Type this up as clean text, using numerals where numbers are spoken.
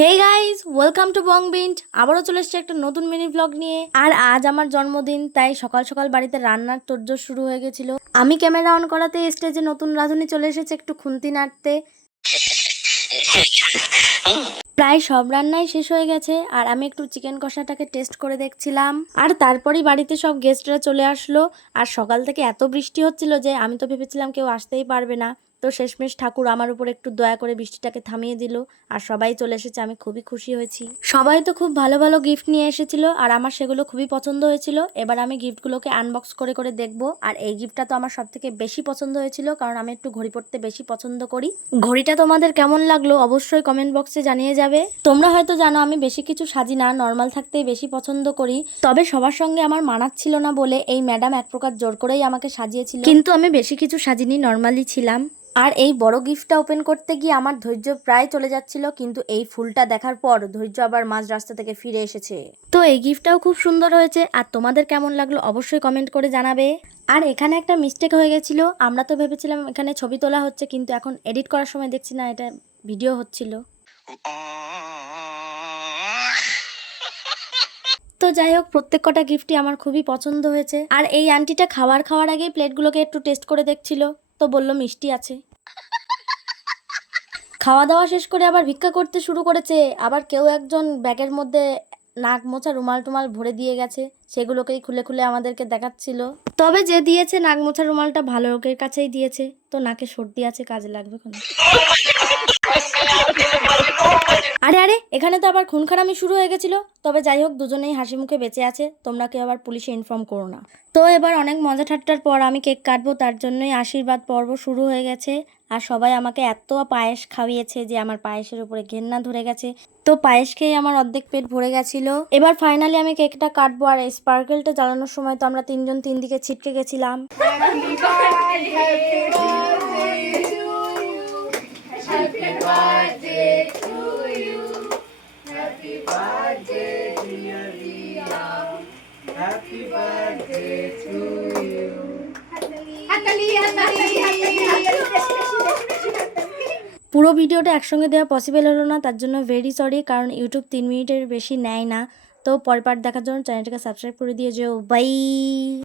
Hey guys, welcome to বং বিন্ট। আবারও চলে এসেছে একটা নতুন মিনি ব্লগ নিয়ে। আর আজ আমার জন্মদিন, তাই সকাল সকাল বাড়িতে রান্নার তোড়জোড় শুরু হয়ে গেছিল। আমি ক্যামেরা অন করাতে স্টেজে নতুন রাঁধুনি চলে এসেছে একটু খুন্তি নাড়তে। প্রায় সব রান্নাই শেষ হয়ে গেছে আর আমি একটু চিকেন কষাটাকে টেস্ট করে দেখছিলাম। আর তারপরই বাড়িতে সব গেস্টরা চলে আসলো। আর সকাল থেকে এত বৃষ্টি হচ্ছিল যে আমি তো ভেবেছিলাম কেউ আসতেই পারবে না। তো শেষমেশ ঠাকুর আমার উপর একটু দয়া করে বৃষ্টিটাকে থামিয়ে দিল আর সবাই চলে এসেছে। আমি খুবই খুশি হয়েছি। সবাই তো খুব ভালো ভালো গিফট নিয়ে এসেছিল আর আমার সেগুলো খুবই পছন্দ হয়েছিল। এবার আমি গিফটগুলোকে আনবক্স করে করে দেখবো। আর এই গিফটটা তো আমার সব থেকে বেশি পছন্দ হয়েছিল, কারণ আমি একটু ঘড়ি পরতে বেশি পছন্দ করি। ঘড়িটা তোমাদের কেমন লাগলো অবশ্যই কমেন্ট বক্সে জানিয়ে যাবে। তোমরা হয়তো জানো আমি বেশি কিছু সাজি না, নর্মাল থাকতেই বেশি পছন্দ করি। তবে সবার সঙ্গে আমার মানাচ্ছিল না বলে এই ম্যাডাম এক প্রকার জোর করেই আমাকে সাজিয়েছিল, কিন্তু আমি বেশি কিছু সাজিনি, নর্মালি ছিলাম। আর এই বড় গিফটটা ওপেন করতে গিয়ে আমার ধৈর্য প্রায় চলে যাচ্ছিল, কিন্তু এই ফুলটা দেখার পর ধৈর্য আবার মাঝ রাস্তা থেকে ফিরে এসেছে। তো এই গিফটটাও খুব সুন্দর হয়েছে। আর তোমাদের কেমন লাগলো অবশ্যই কমেন্ট করে জানাবে। আর এখানে একটা মিস্টেক হয়ে গেছিল। আমরা তো ভেবেছিলাম এখানে ছবি তোলা হচ্ছে, কিন্তু এখন এডিট করার সময় দেখছি না, এটা ভিডিও হচ্ছিল। তো যাই হোক, প্রত্যেক কটা গিফটই আমার খুবই পছন্দ হয়েছে। আর এই আন্টিটা খাওয়ার আগেই প্লেটগুলোকে একটু টেস্ট করে দেখছিল, তো বলল মিষ্টি আছে। খাওয়া দাওয়া শেষ করে আবার ভিক্ষা করতে শুরু করেছে। আবার কেউ একজন ব্যাগের মধ্যে নাক মোছা রুমাল টুমাল ভরে দিয়ে গেছে, সেগুলোকেই খুলে খুলে আমাদেরকে দেখাচ্ছিল। তবে যে দিয়েছে নাক মোছা রুমালটা ভালো লোকের কাছেই দিয়েছে, তো নাকে সর্দি আছে, কাজে লাগবে কোনো। আরে আরে, এখানে তো আবার খুন খারামি শুরু হয়ে গেছিল। তবে যাই হোক, দুজনেই হাসি মুখে বেঁচে আছে। তোমরা কেউ আবার পুলিশে ইনফর্ম করো না। তো এবার অনেক মজা ঠাট্টার পর আমি কেক কাটবো, তার জন্যই আশীর্বাদ পর্ব শুরু হয়ে গেছে। আর সবাই আমাকে এত পায়েস খাওয়িয়েছে যে আমার পায়েসের উপরে ঘেন্না ধরে গেছে। তো পায়েস খেয়ে আমার অর্ধেক পেট ভরে গেছিল। এবার ফাইনালি আমি কেকটা কাটবো। আর এই স্পার্কেলটা জ্বালানোর সময় তো আমরা তিনজন তিন দিকে ছিটকে গেছিলাম। পুরো ভিডিওটা একসঙ্গে দেওয়া পসিবল হলো না, তার জন্য ভেরি সরি, কারণ ইউটিউব 3 মিনিটের বেশি নেয় না। তো পরের পার্ট দেখার জন্য চ্যানেলটাকে সাবস্ক্রাইব করে দিয়ে যেও। বাই।